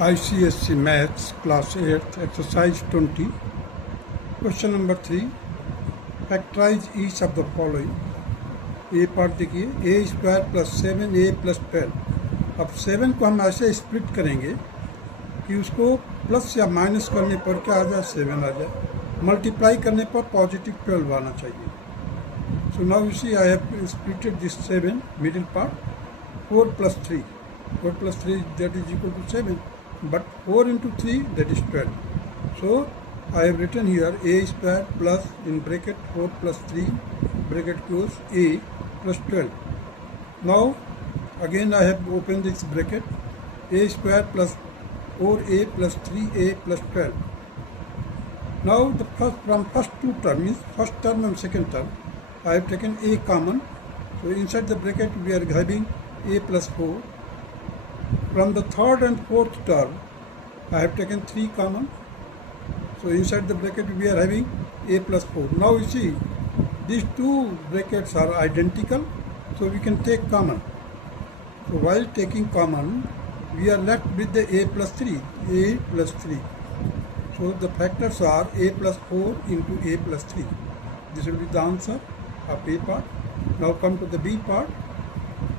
ICSE Maths Class 8 Exercise 20 Question number 3 Factorize each of the following. A part देखिए a square plus 7a plus 12. अब 7 को हम ऐसे split करेंगे कि उसको प्लस या माइनस करने पर क्या आ जाए 7 आ जाए, मल्टीप्लाई करने पर पॉजिटिव 12 आना चाहिए. So now you see I have splitted this 7 middle part. 4 plus 3 that is equal to 7, but 4 into 3 that is 12. So I have written here a square plus in bracket 4 plus 3 bracket close a plus 12. Now again I have opened this bracket, a square plus 4a plus 3a plus 12. Now the first two terms, means first term and second term, I have taken a common. So inside the bracket we are having a plus 4. From the third and fourth term I have taken 3 common. So inside the bracket we are having a plus 4. Now you see these two brackets are identical, so we can take common. So while taking common we are left with the a plus 3. So the factors are a plus 4 into a plus 3. This will be the answer of a part. Now come to the b part.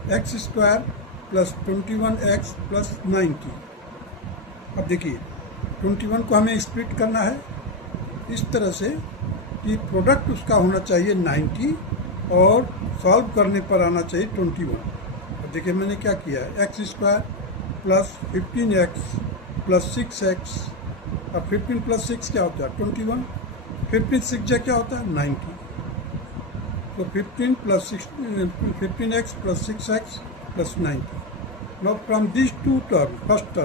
X square plus 21x plus 90. अब देखिए 21 को हमें split करना है इस तरह से कि प्रोडक्ट उसका होना चाहिए 90 और सॉल्व करने पर आना चाहिए 21. अब देखिए मैंने क्या किया है, x square plus 15x plus 6x. अब 15 प्लस 6 क्या होता है 21. 15 6 क्या होता है 90. तो 15 plus 15x plus 6x plus 90. Now from these two terms, first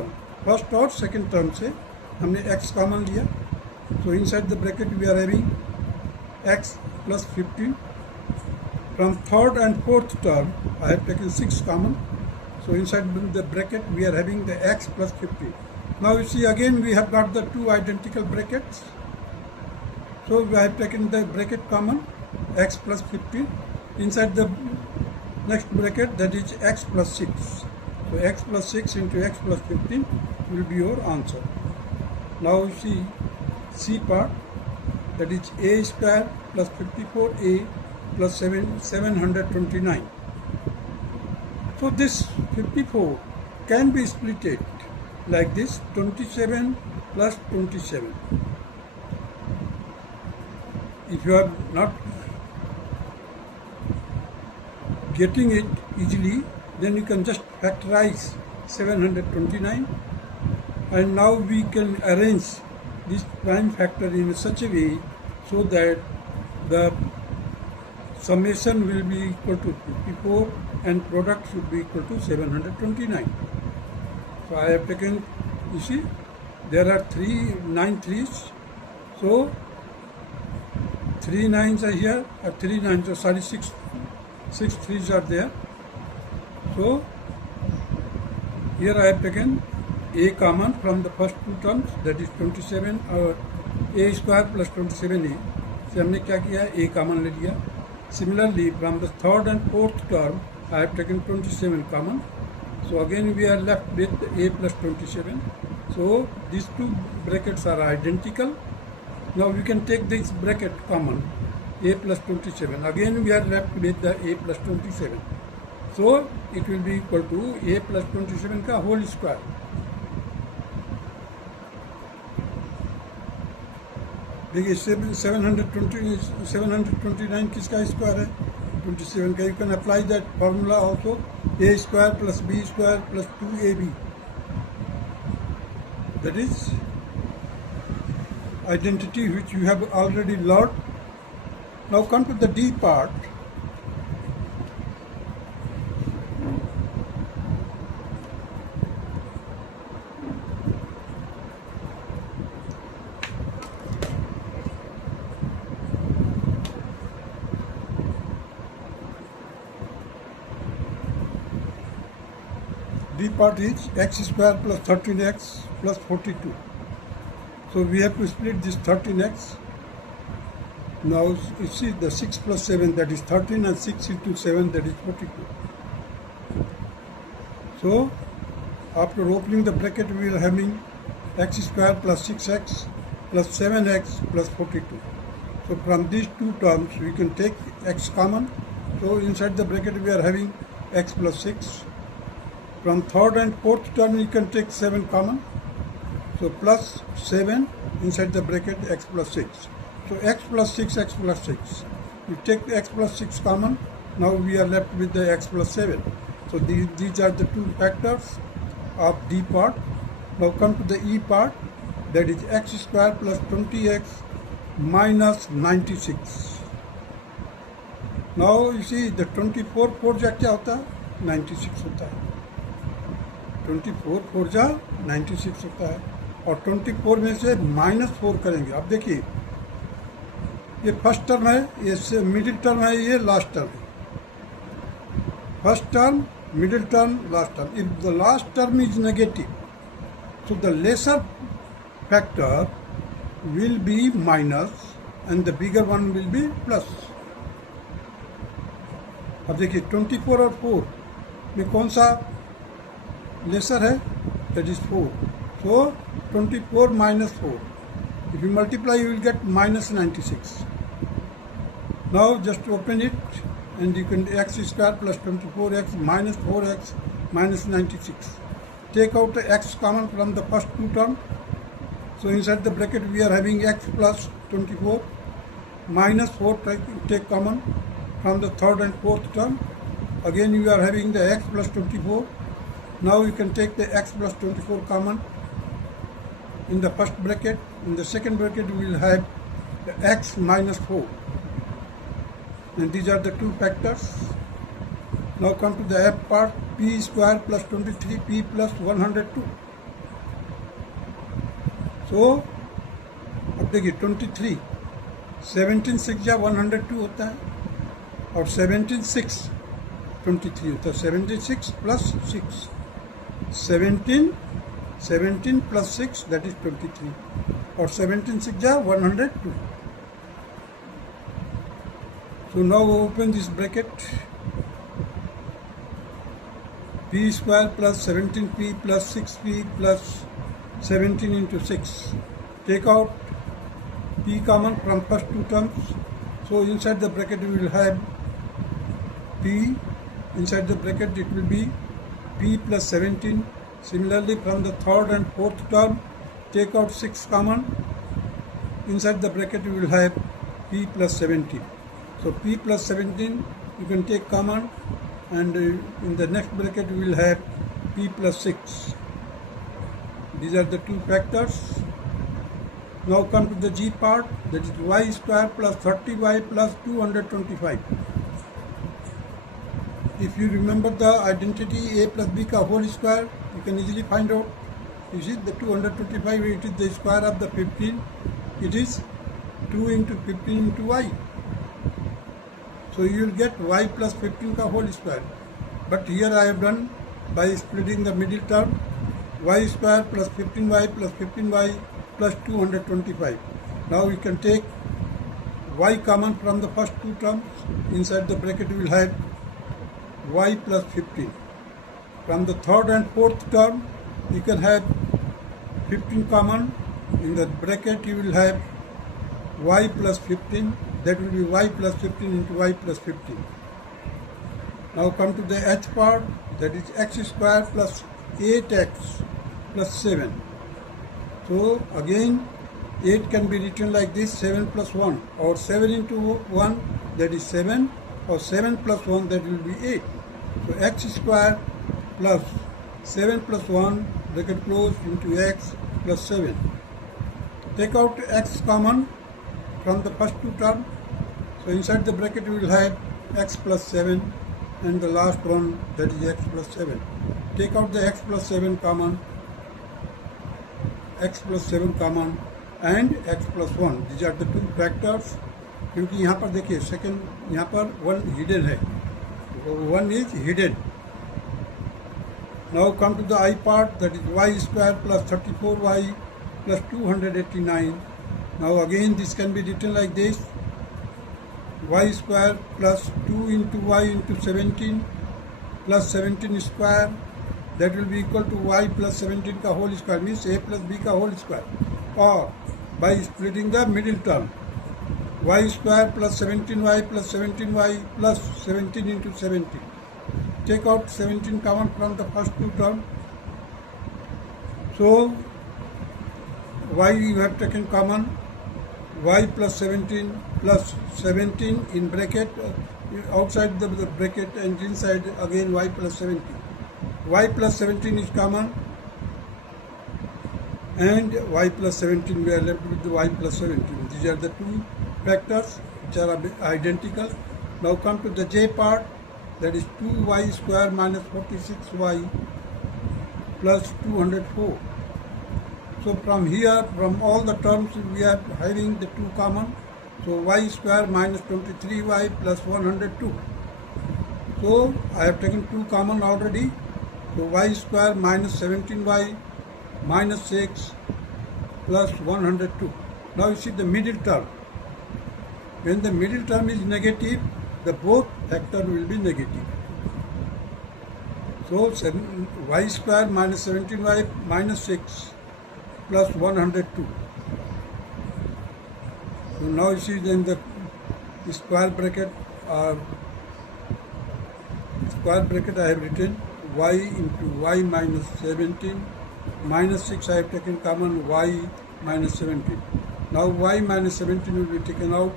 और second term से हमने x कॉमन लिया. So inside the bracket we are having x plus 15. From third and fourth term I have taken 6 common. So inside the bracket we are having the x plus 15. Now you see again we have got the two identical brackets. So we have taken the bracket common, x plus 15. Inside the next bracket, that is x plus 6. So x plus 6 into x plus 15 will be your answer. Now you see C part, that is a square plus 54a plus 729. So this 54 can be splitted like this, 27 plus 27. If you are not getting it easily, then you can just factorize 729, and now we can arrange this prime factor in such a way so that the summation will be equal to 54 and product should be equal to 729. So I have taken, you see, there are 9 threes, so 3 9s are here, 3 9s, sorry, 6 threes are there. So here I have taken a common from the first two terms, that is 27 और a square plus 27a. से हमने क्या किया है, a common ले लिया. Similarly from the third and fourth term I have taken 27 common. So again we are left with a plus 27. So these two brackets are identical. Now we can take this bracket common, a plus 27. Again we are left with the a plus 27. So it will be equal to a plus 27 का whole square. देखिए 729 किसका square है 27 का. You can apply that formula also, a square plus b square plus 2ab. That is identity which you have already learned. Now come to the D part. D part is x square plus 13x plus 42. So we have to split this 13x. Now you see the 6 plus 7, that is 13, and 6 into 7, that is 42. So After opening the bracket, we are having x square plus 6x plus 7x plus 42. So from these two terms, we can take x common. So inside the bracket, we are having x plus 6. From third and fourth term, you can take 7 common. So plus 7 inside the bracket, x plus 6. So x plus 6, x plus 6. You take x plus 6 common. Now we are left with the x plus 7. So these are the two factors of D part. Now come to the E part. That is x square plus 20x minus 96. Now you see the 24 4 जा क्या होता है 96 होता है 24 4 जा 96 होता है और 24 में से -4 करेंगे. अब देखिए ये फर्स्ट टर्म है, ये मिडिल टर्म है, ये लास्ट टर्म है. First term, middle term, last term. If the last term is negative, so the lesser factor will be minus and the bigger one will be plus. अब देखिए 24 और 4 में कौन सा लेसर है? That is 4. So 24 minus 4. If you multiply, you will get minus 96. Now just open it. And you can x square plus 24x minus 4x minus 96. Take out the x common from the first two terms. So inside the bracket we are having x plus 24 minus 4 take common from the third and fourth term. Again you are having the x plus 24. Now you can take the x plus 24 common in the first bracket. In the second bracket we will have the x minus 4. And these are the two factors. Now come to the F part, p square plus 23p plus 102. So अब देखिए 23 17 6 या 102 होता है और 17 6 23 होता है. 76 plus 6 17 plus 6 that is 23 और 17 6 या 102. So now open this bracket, p square plus 17p plus 6p plus 17 into 6. Take out p common from first two terms. So inside the bracket we will have p, inside the bracket it will be p plus 17. Similarly from the third and fourth term, take out 6 common. Inside the bracket we will have p plus 17. So p plus 17 you can take common, and in the next bracket we will have p plus 6. These are the two factors. Now come to the G part, that is y square plus 30y plus 225. If you remember the identity a plus b ka whole square, you can easily find out. You see the 225, it is the square of the 15. It is 2 into 15 into y. So you will get y plus 15 ka whole square. But here I have done by splitting the middle term, y square plus 15y plus 15y plus 225. Now we can take y common from the first two terms. Inside the bracket we will have y plus 15. From the third and fourth term you can have 15 common. In the bracket you will have y plus 15. That will be y plus 15 into y plus 15. Now come to the h part, that is x square plus 8x plus 7. So again 8 can be written like this, 7 plus 1, or 7 into 1 that is 7, or 7 plus 1 that will be 8. So x square plus 7 plus 1 bracket close into x plus 7. Take out x common from the first two terms. So inside the bracket we will have x plus 7 and the last one, that is x plus 7. Take out the x plus 7 common, x plus 7 common and x plus 1. These are the two factors. क्योंकि यहाँ पर देखिए second यहाँ पर 1 hidden है, 1 is hidden. Now come to the I part, that is y square plus 34y plus 289. Now again this can be written like this, y square plus 2 into y into 17 plus 17 square that will be equal to y plus 17 का whole square, means a plus b का whole square, or by splitting the middle term, y square plus 17y plus 17y plus 17 into 17. Take out 17 common from the first two terms. So y you have taken common, y plus 17 in bracket, outside the bracket, and inside again y plus 17. Y plus 17 is common, and y plus 17, we are left with the y plus 17. These are the two factors which are identical. Now come to the j part, that is 2y square minus 46y plus 204. So from here, from all the terms, we are having the two common. So y square minus 23y plus 102. So I have taken two common already. So y square minus 17y minus 6 plus 102. Now you see the middle term. When the middle term is negative, the both factor will be negative. So y square minus 17y minus 6 plus 102. So now you see then the square bracket I have written y into y minus 17 minus 6 I have taken common, y minus 17. Now y minus 17 will be taken out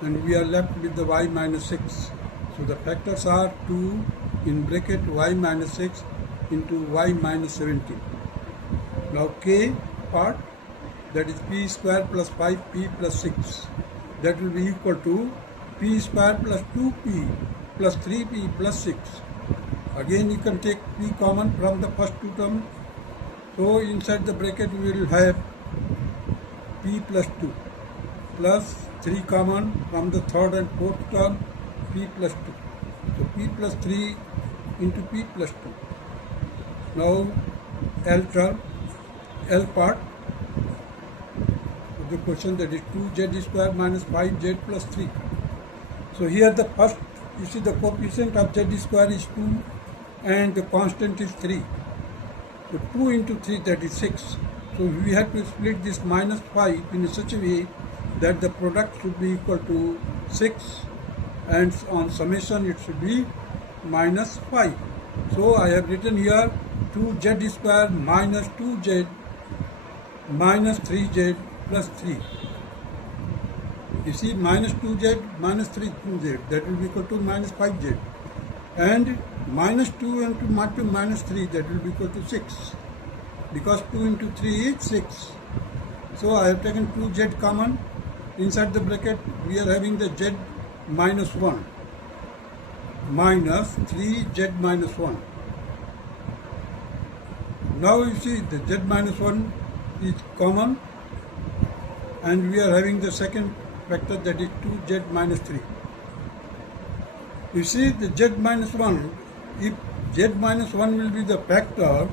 and we are left with the y minus 6. So the factors are 2 in bracket y minus 6 into y minus 17. Now k part, that is p square plus 5p plus 6, that will be equal to p square plus 2p plus 3p plus 6. Again you can take p common from the first two terms. So inside the bracket we will have p plus 2 plus 3 common from the third and fourth term, p plus 2. So p plus 3 into p plus 2. Now L term, L part of the question, that is 2z square minus 5z plus 3. So here the first, you see the coefficient of z square is 2 and the constant is 3. So 2 into 3, that is 6. So we have to split this minus 5 in such a way that the product should be equal to 6 and on summation it should be minus 5. So I have written here 2z square minus 2z minus 3z plus 3. You see minus 2z minus 3z, that will be equal to minus 5z. And minus 2 into minus 3, that will be equal to 6. Because 2 into 3 is 6. So I have taken 2z common. Inside the bracket we are having the z minus 1 minus 3z minus 1. Now you see the z minus 1 is common and we are having the second factor, that is 2z minus 3. You see the z minus 1, if z minus 1 will be the factor,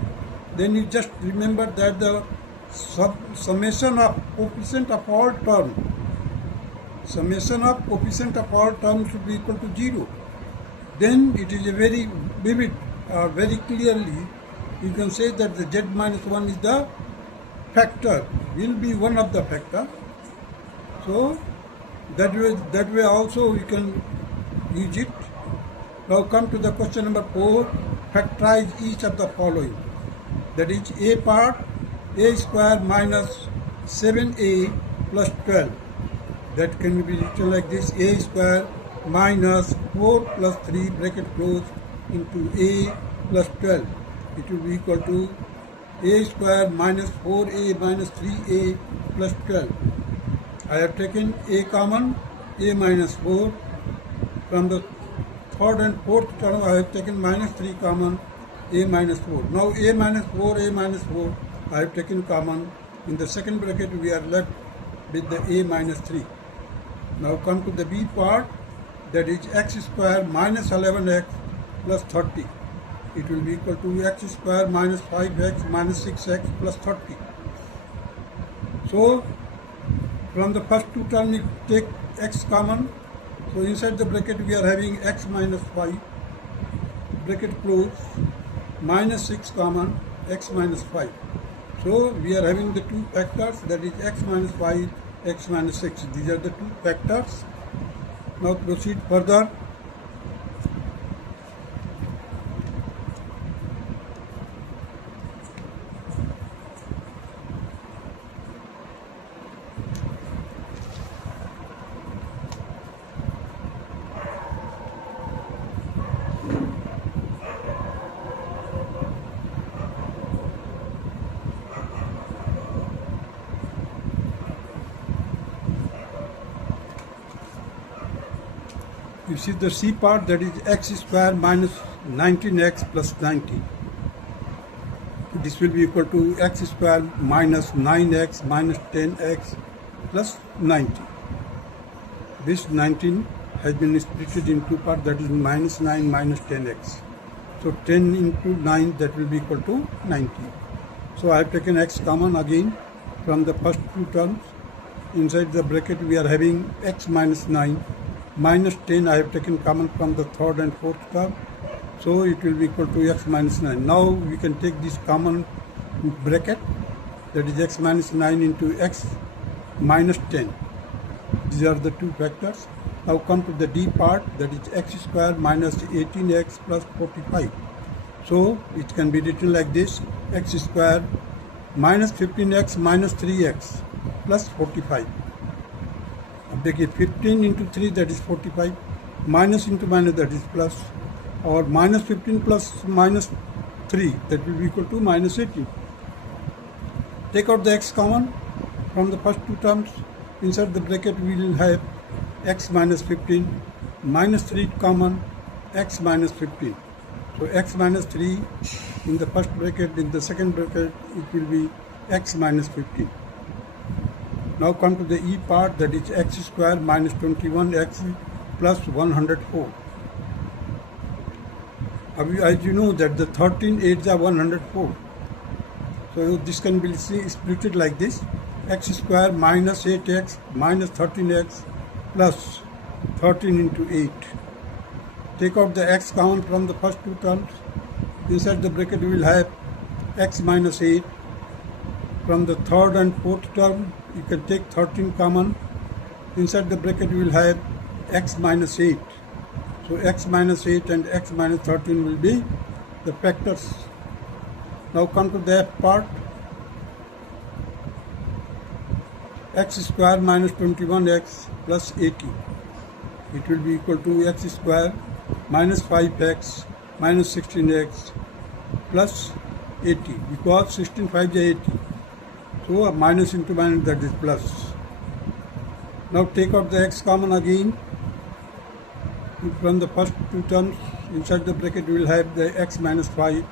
then you just remember that the summation of coefficient of all terms, should be equal to 0. Then it is a very vivid, very clearly you can say that the z minus 1 is the factor, will be one of the factor. So that way also you can use it. Now come to the question number 4. Factorize each of the following. That is a part, a square minus 7a plus 12. That can be written like this: a square minus 4 plus 3 bracket close into a plus 12. It will be equal to a square minus 4a minus 3a plus 12. I have taken a common, a minus 4. From the third and fourth term I have taken minus 3 common, a minus 4. Now a minus 4, I have taken common. In the second bracket we are left with the a minus 3. Now come to the b part, that is x square minus 11x plus 30. It will be equal to x square minus 5x minus 6x plus 30. So from the first two terms we take x common. So inside the bracket we are having x minus 5, bracket close, minus 6 common, x minus 5. So we are having the two factors, that is x minus 5, x minus 6. These are the two factors. Now proceed further. You see the C part, that is x square minus 19x plus 90. This will be equal to x square minus 9x minus 10x plus 90. This 19 has been split in two parts, that is minus 9 minus 10x. So 10 into 9, that will be equal to 90. So I have taken x common again from the first two terms. Inside the bracket we are having x minus 9. Minus 10 I have taken common from the third and fourth term, so it will be equal to x minus 9. Now we can take this common bracket, that is x minus 9 into x minus 10. These are the two factors. Now come to the D part, that is x square minus 18x plus 45. So it can be written like this: x square minus 15x minus 3x plus 45. देखिए 15 into 3, that is 45, minus into minus, that is plus, or minus 15 plus minus 3, that will be equal to minus 18. Take out the x common from the first two terms. Inside the bracket we will have x minus 15, minus 3 common, x minus 15. So x minus 3 in the first bracket, in the second bracket it will be x minus 15. Now come to the E part, that is x square minus 21x plus 104. As you know that the 13 8s are 104. So this can be split like this: x square minus 8x minus 13x plus 13 into 8. Take out the x common from the first two terms. Inside the bracket we will have x minus 8. From the third and fourth term you can take 13 common. Inside the bracket we will have x minus 8. So x minus 8 and x minus 13 will be the factors. Now come to the F part. X square minus 21x plus 80. It will be equal to x square minus 5x minus 16x plus 80, because 16 5 is 80. So a minus into minus, that is plus. Now take out the x common again from the first two terms. Inside the bracket we will have the x minus 5.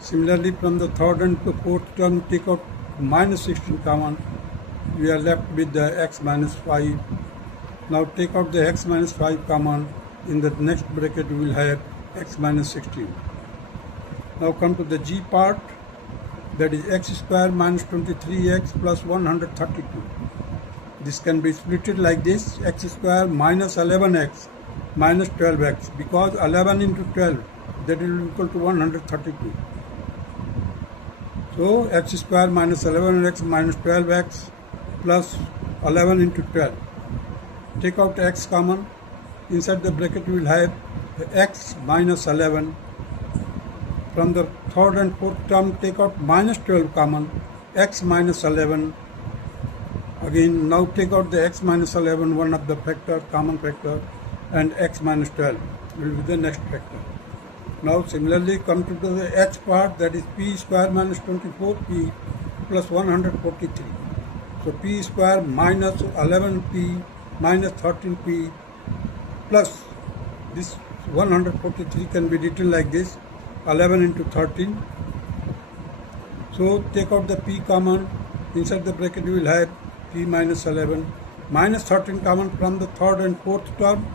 Similarly from the third and the fourth term, take out minus 16 common. We are left with the x minus 5. Now take out the x minus 5 common. In the next bracket we will have x minus 16. Now come to the G part, that is x square minus 23x plus 132. This can be split like this: x square minus 11x minus 12x, because 11 into 12, that will be equal to 132. So x square minus 11x minus 12x plus 11 into 12. Take out x common. Inside the bracket we will have x minus 11. From the third and fourth term, take out minus 12 common, x minus 11. Again, now take out the x minus 11, one of the factor, common factor, and x minus 12 will be the next factor. Now similarly come to the h part, that is p square minus 24p plus 143. So p square minus 11p minus 13p plus this 143 can be written like this: 11 into 13. So take out the p common. Inside the bracket you will have p minus 11, minus 13 common from the third and fourth term.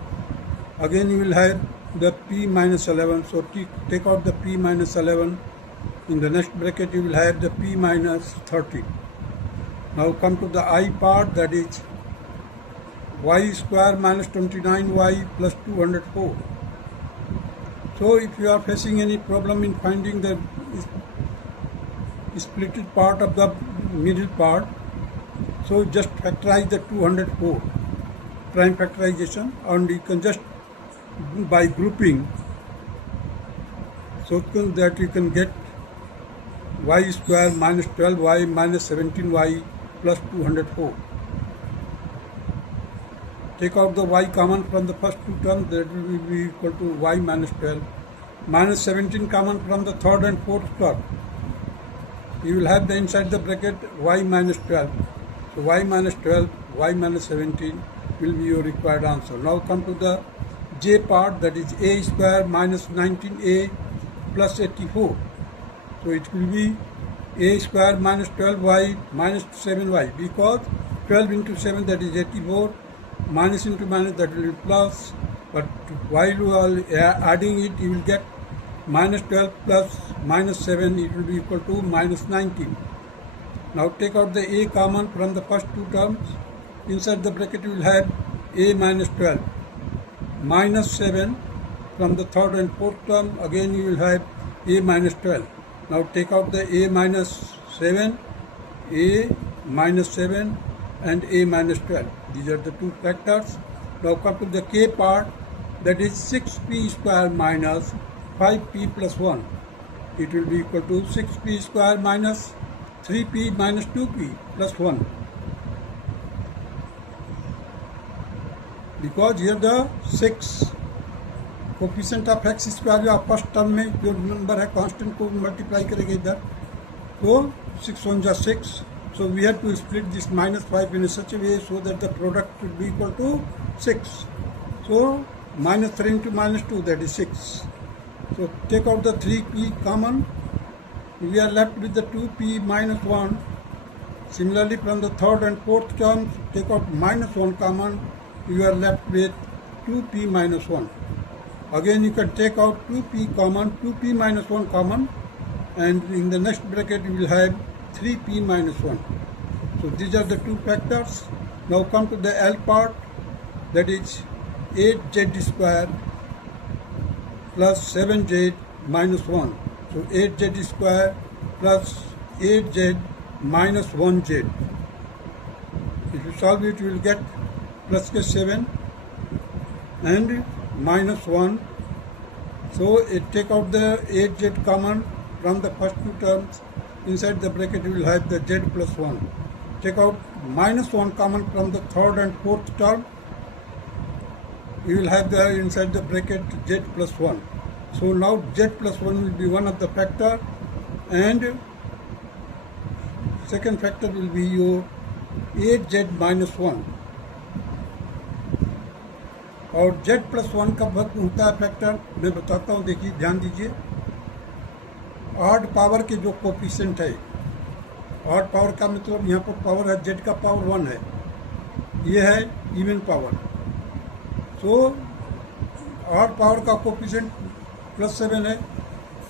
Again you will have the p minus 11. So take out the p minus 11. In the next bracket you will have the p minus 13. Now come to the I part, that is y square minus 29y plus 204. So So if you are facing any problem in finding the splitted part of the middle part, so just factorize the 204, prime factorization, and you can just by grouping, so that you can get y square minus 12y minus 17y plus 204. Take out the y common from the first two terms, that will be equal to y minus 12. Minus 17 common from the third and fourth term. You will have the inside the bracket y minus 12. So y minus 12, y minus 17 will be your required answer. Now come to the j part, that is a square minus 19a plus 84. So it will be a square minus 12y minus 7y, because 12 into 7, that is 84, minus into minus, that will be plus, but while you are adding it, you will get minus 12 plus minus 7, it will be equal to minus 19. Now take out the a common from the first two terms. Inside the bracket you will have a minus 12, minus 7 from the third and fourth term, again you will have a minus 12. Now take out the a minus 7, and a minus 12. These are the two factors. Now come to the k part, that is 6p square minus 5p plus 1. It will be equal to 6p square minus 3p minus 2p plus 1. Because here the 6 coefficient of x square या first term में जो number है constant को multiply करेंगे इधर, तो 6 1 जा 6. So we have to split this minus 5 in such a way so that the product should be equal to 6. So minus 3 into minus 2, that is 6. So take out the 3p common. We are left with the 2p minus 1. Similarly from the third and fourth terms, take out minus 1 common. You are left with 2p minus 1. Again you can take out 2p common, 2p minus 1 common, and in the next bracket you will have 3p minus 1. So these are the two factors. Now come to the L part, that is 8z square plus 7z minus 1. So 8z square plus 8z minus 1z. If you solve it, you will get plus के 7 and minus 1. So take out the 8z common from the first two terms. Inside the bracket you will have the z plus 1. Take out minus 1 common from the third and fourth term. You will have the inside the bracket z plus 1. So now z plus 1 will be one of the factor, and second factor will be your 8z minus 1. और z plus 1 का वक्त होता है factor, मैं बताता हूँ, देखिए ध्यान दीजिए. ऑड पावर के जो कोफिशिएंट है, ऑड पावर का मतलब यहाँ पर पावर है z का पावर 1 है, ये है even power. So odd power का कोफिशिएंट प्लस 7 है.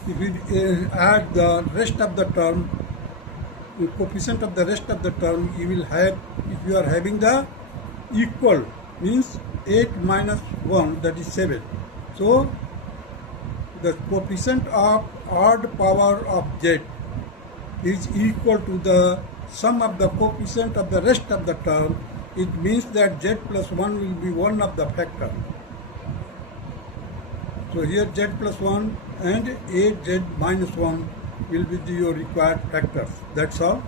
If you add the rest of the term, coefficient of the rest of the term, you will have, if you are having the equal, means 8 minus 1, that is 7. So the coefficient of odd power of z is equal to the sum of the coefficient of the rest of the term. It means that z plus 1 will be one of the factor. So here z plus 1 and 8z minus 1 will be your required factors. That's all.